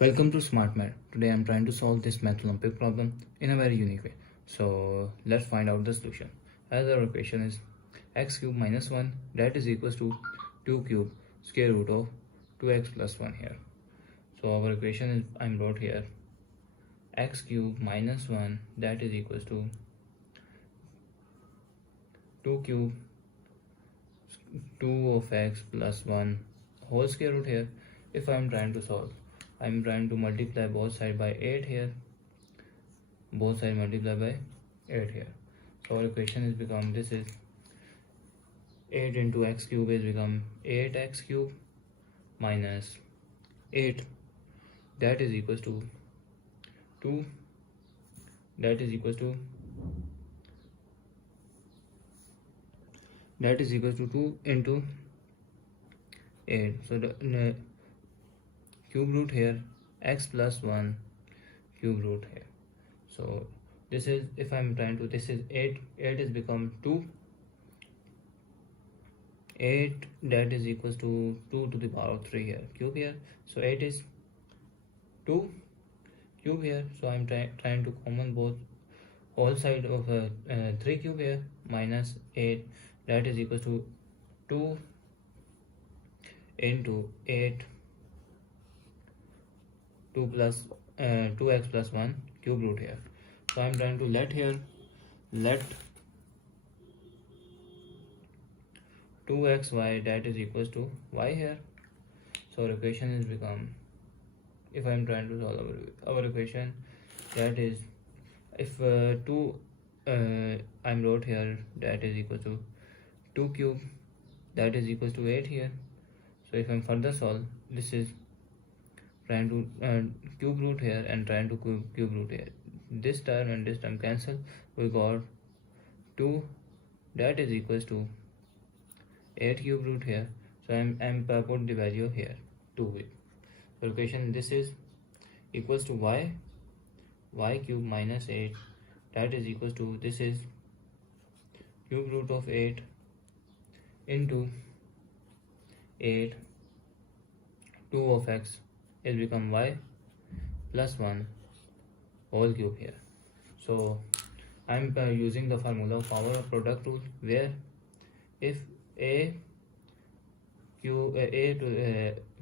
Welcome to Smart Math. Today I'm trying to solve this math Olympic problem in a very unique way. So let's find out the solution. As our equation is x cube minus 1 that is equals to 2 cube square root of 2x plus 1 here. So our equation is I'm wrote here x cube minus 1 that is equals to 2 cube 2 of x plus 1 whole square root here. If I'm trying to solve, I'm trying to multiply both sides by 8 here. Both sides multiply by 8 here. So our equation is become this is 8 into x cube is become 8x cube minus 8 that is equals to 2 that is equals to 2 into 8. So the cube root here x plus 1 cube root here. So this is, if I'm trying to, this is 8 is become 2, 8 that is equals to 2 to the power of 3 here, cube here. So 8 is 2 cube here. So I'm trying to common both whole side of 3 cube here minus 8 that is equals to 2 into 8 2 plus 2x plus 1 cube root here. So I'm trying to let 2xy that is equals to y here. So our equation is become, if I'm trying to solve our equation, that is if 2 I'm wrote here that is equal to 2 cube that is equals to 8 here. So if I'm further solve, this is trying to cube root here and trying to cube root here. This term and this term cancel. We got 2 that is equals to 8 cube root here. So I'm put the value here 2 with. So equation this is equals to y cube minus 8 that is equals to, this is cube root of 8 into 8 2 of x is become y plus 1 whole cube here. So I'm using the formula of power of product rule, where if a cube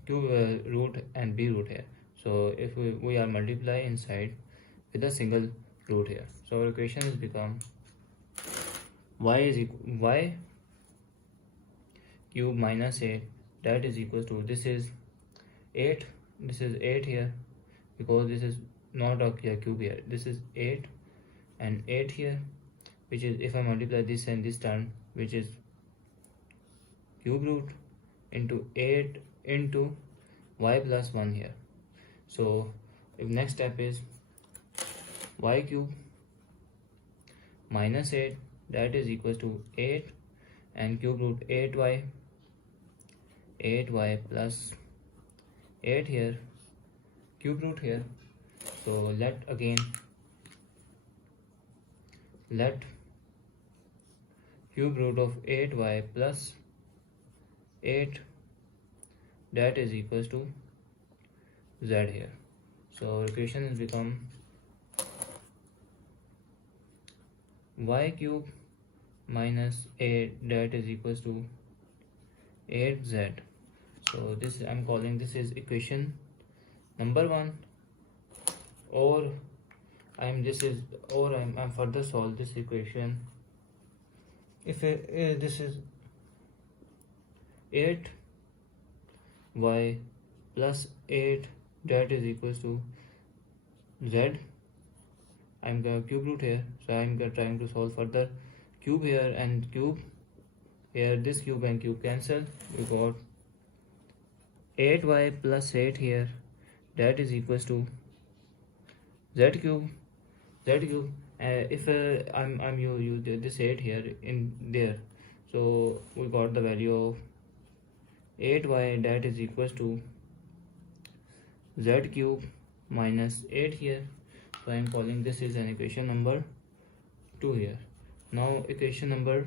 root and b root here, so if we are multiply inside with a single root here. So our equation is become y cube minus 8 that is equals to, this is 8 here, because this is not a cube here, this is 8 and 8 here, which is, if I multiply this and this term, which is cube root into 8 into y plus 1 here. So if next step is y cube minus 8 that is equals to 8 and cube root 8y plus 8 here, cube root here. So let cube root of 8y plus 8 that is equals to z here. So equation has become y cube minus 8 that is equals to 8z. So this I'm calling, this is equation number 1, or I'm further solve this equation. If this is 8y plus 8 that is equals to z, I'm going cube root here, so I'm trying to solve further cube here and cube here, this cube and cube cancel. We got 8y plus 8 here that is equals to z cube. If I'm use this 8 here in there, so we got the value of 8y that is equals to z cube minus 8 here. So I'm calling this is an equation number 2 here. Now equation number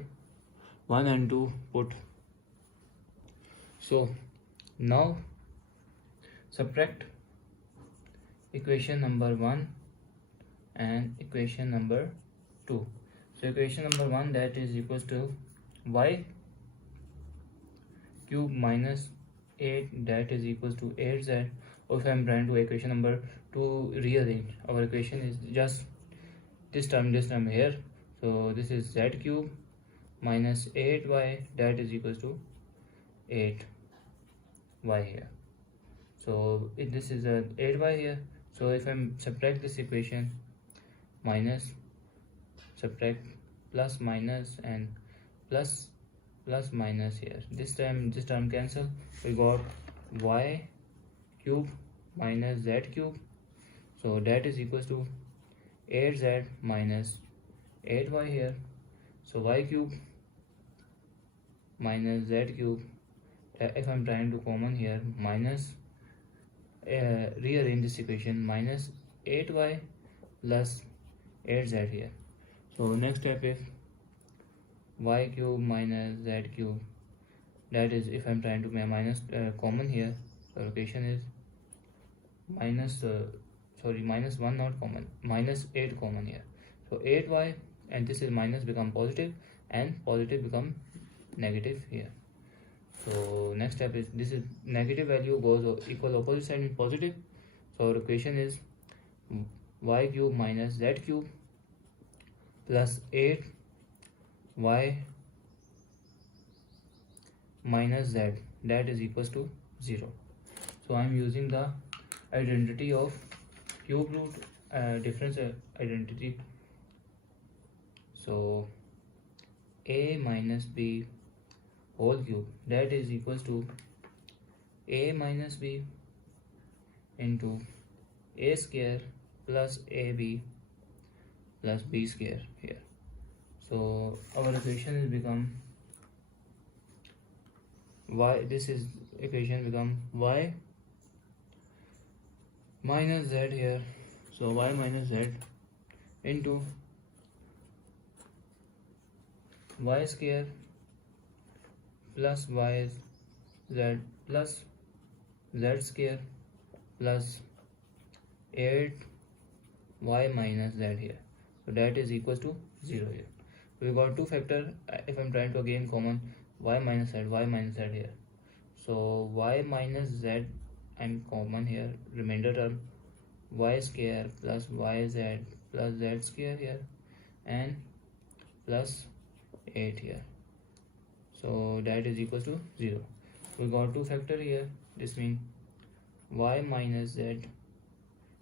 1 and 2 put. So now subtract equation number 1 and equation number 2. So equation number 1, that is equals to y cube minus 8, that is equals to 8z. Or if I am trying to equation number 2 rearrange, our equation is just this term here. So this is z cube minus 8y, that is equals to 8y here. So this is a 8y here. So if I subtract this equation, minus, subtract, plus, minus, and plus minus here, this term cancel. We got y cube minus z cube, so that is equals to 8z minus 8y here. So y cube minus z cube, if I'm trying to common here, minus, rearrange this equation, minus 8y plus 8z here. So next step is y cube minus z cube, that is, if I'm trying to make minus common here, so equation is minus minus 1 not common, minus 8 common here. So 8y, and this is minus become positive, and positive become negative here. So next step is, this is negative value goes equal opposite side with positive. So our equation is y cube minus z cube plus 8y minus z, that is equals to 0. So I am using the identity of cube root difference identity. So a minus b whole cube, that is equals to a minus b into a square plus ab plus b square here. So our equation is become y, this is equation become y minus z here. So y minus z into y square plus y z plus z square plus 8y minus z here. So that is equals to 0 here. We got two factor. If I'm trying to again common y minus z here. So y minus z and common here, remainder term y square plus yz plus z square here, and plus 8 here. So that is equals to 0. We got two factor here. This means y minus z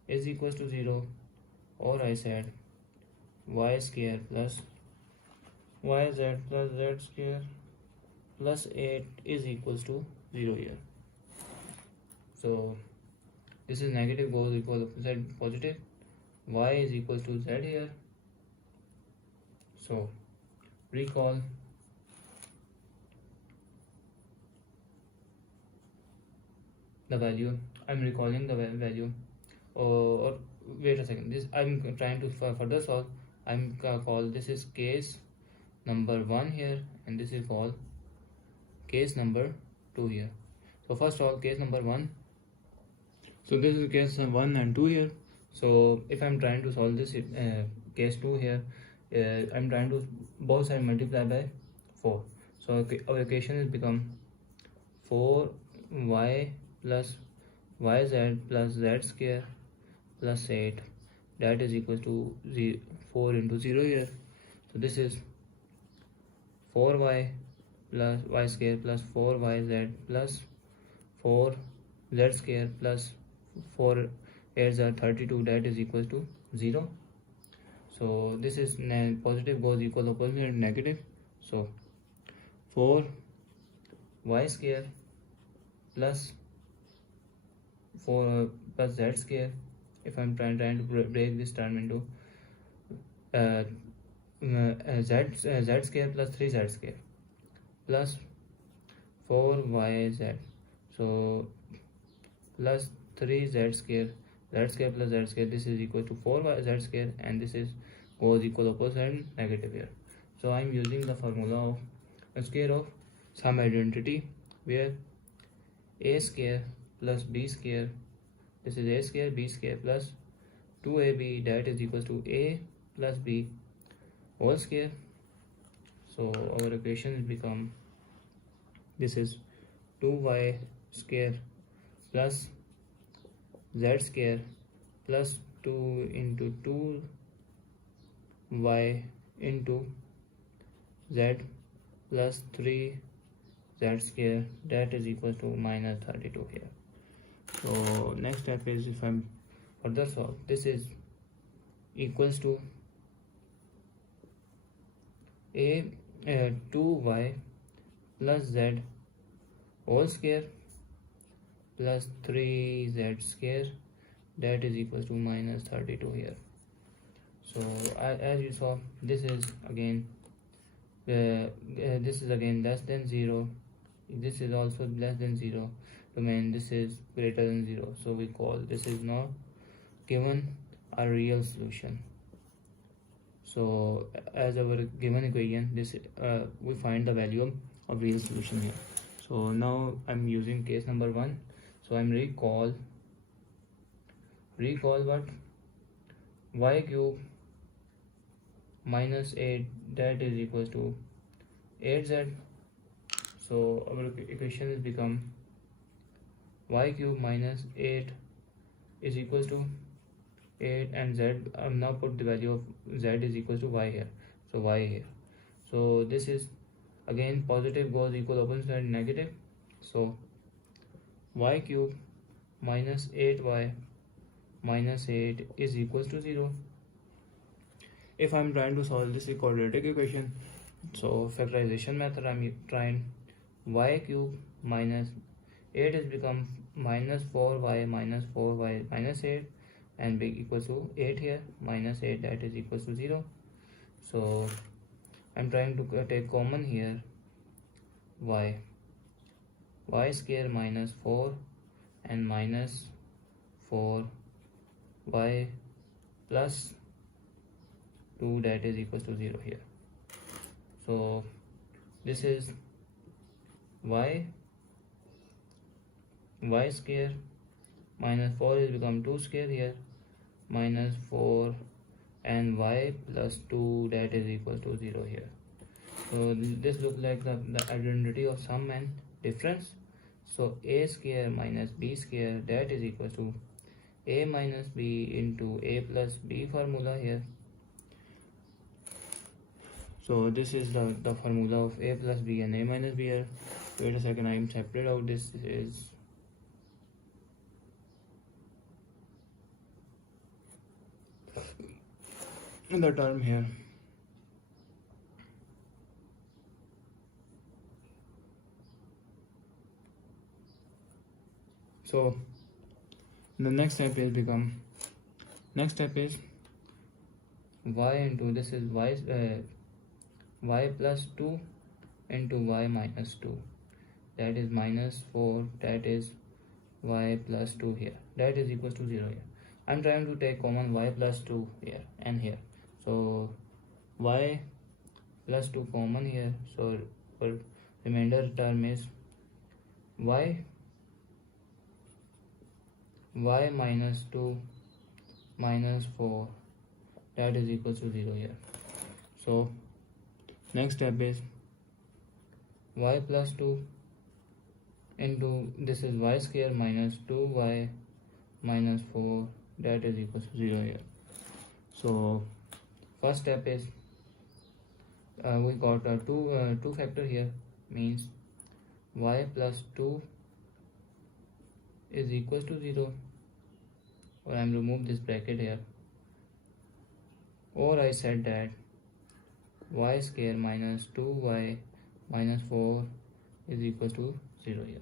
is equals to 0, or I said y square plus yz plus z square plus 8 is equals to 0 here. So this is negative goes equal opposite positive, y is equals to z here. So recall the value. I'm recalling the value, or wait a second, this I'm trying to further solve. I'm call this is case number 1 here, and this is called case number 2 here. So first of all, case number 1. So this is case 1 and 2 here. So if I'm trying to solve this case 2 here, I'm trying to both sides multiply by 4. So our equation is become 4y plus yz plus z square plus 8, that is equal to 4 into 0 here. So this is 4y plus y square plus 4yz plus 4z square plus 4 8s are 32, that is equal to 0. So this is positive goes equal opposite negative. So 4y square plus 4 plus z square, if I'm trying to break this term into z square plus 3z square plus 4yz, so plus 3z square, z square plus z square, this is equal to 4yz square, and this is goes equal opposite and negative here. So I'm using the formula of a square of some identity, where a square plus b square this is a square b square plus 2ab, that is equals to a plus b whole square. So our equations become, this is 2y square plus z square plus 2 into 2y into z plus 3 z square, that is equals to minus 32 here. So next step is, if I'm further solve, this is equals to a 2y plus z whole square plus 3z square, that is equals to minus 32 here. So as you saw, this is again less than 0, this is also less than 0, domain this is greater than 0, so we call this is not given a real solution. So as our given equation, this we find the value of real solution here. So now I'm using case number 1. So I'm recall what, y cube minus 8, that is equals to 8z. So our equation has become y cube minus 8 is equals to 8, and z, now put the value of z is equals to y here, so y here. So this is again positive goes equal opposite side negative, so y cube minus 8y minus 8 is equals to 0. If I'm trying to solve this quadratic equation, so factorization method, I'm trying y cube minus 8 is become minus 4y minus 4y minus 8, and be equals to 8 here, minus 8, that is equals to 0. So I'm trying to take common here y square minus 4 and minus 4y plus 2, that is equals to 0 here. So this is y square minus 4 is become 2 square here, minus 4 and y plus 2, that is equals to 0 here. So this looks like the identity of sum and difference. So a square minus b square, that is equals to a minus b into a plus b formula here. So this is the formula of a plus b and a minus b here. Wait a second, I am separate out, this is the term here. So the next step is y into, this is y plus 2 into y minus 2, that is minus 4, that is y plus 2 here, that is equals to 0 here. I'm trying to take common y plus 2 here and here, so y plus 2 common here, so for remainder term is y minus 2 minus 4, that is equals to 0 here. So next step is y plus 2 into, this is y square minus 2y minus 4, that is equals to 0 here. So first step is we got a two factor here, means y plus 2 is equals to 0, or I'm remove this bracket here, or I said that y square minus 2y minus 4 is equals to 0 here.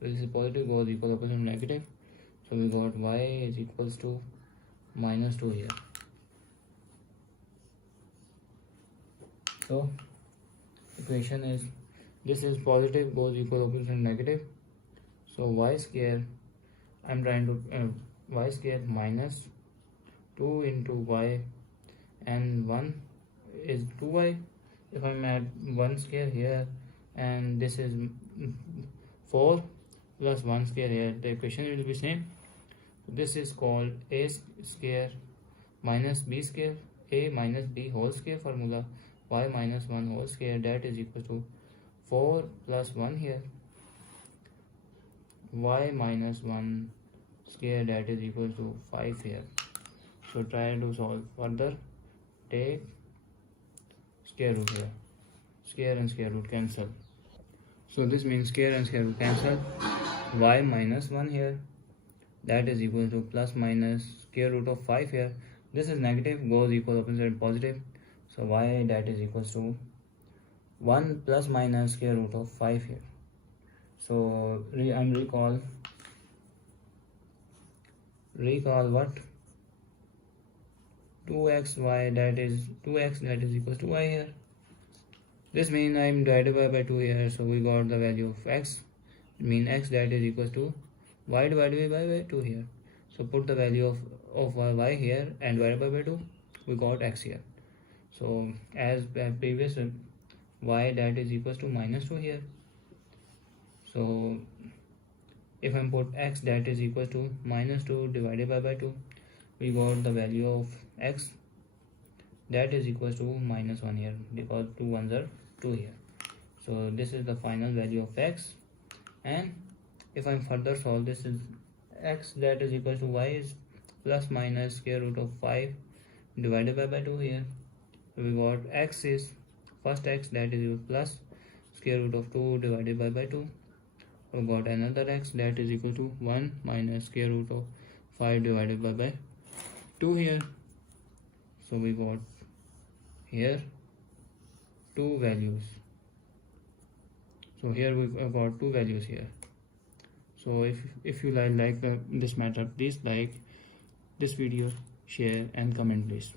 This is positive goes equal opposite negative, so we got y is equals to minus 2 here. So equation is, this is positive goes equal opposite negative, so y square, I'm trying to y square minus 2 into y, and 1 is 2y. If I'm at 1 square here, and this is 4 plus 1 square here, the equation will be same. This is called a square minus b square, a minus b whole square formula, y minus 1 whole square, that is equal to 4 plus 1 here, y minus 1 square, that is equal to 5 here. So try to solve further. Take square root here, square and square root cancel. So this means square and square root cancel. Y minus 1 here, that is equal to plus minus square root of 5 here. This is negative, goes equal opposite positive. So y that is equals to 1 plus minus square root of 5 here. So recall what? 2xy, that is 2x, that is equals to y here. This means I am divided by 2 here, so we got the value of x. It means x that is equals to y divided by 2 here. So put the value of y here and divided by 2, we got x here. So as previous, y that is equals to minus 2 here. So if I put x that is equal to minus 2 divided by 2, we got the value of x that is equals to minus 1 here, because 2 ones are 2 here. So this is the final value of x. And if I further solve, this is x that is equal to y is plus minus square root of 5 divided by 2 here. So we got x is first x that is plus square root of 2 divided by 2. We got another x that is equal to 1 minus square root of 5 divided by 2 here. So we got here 2 values. So here we got 2 values here. So if you like this matter, please like this video, share and comment please.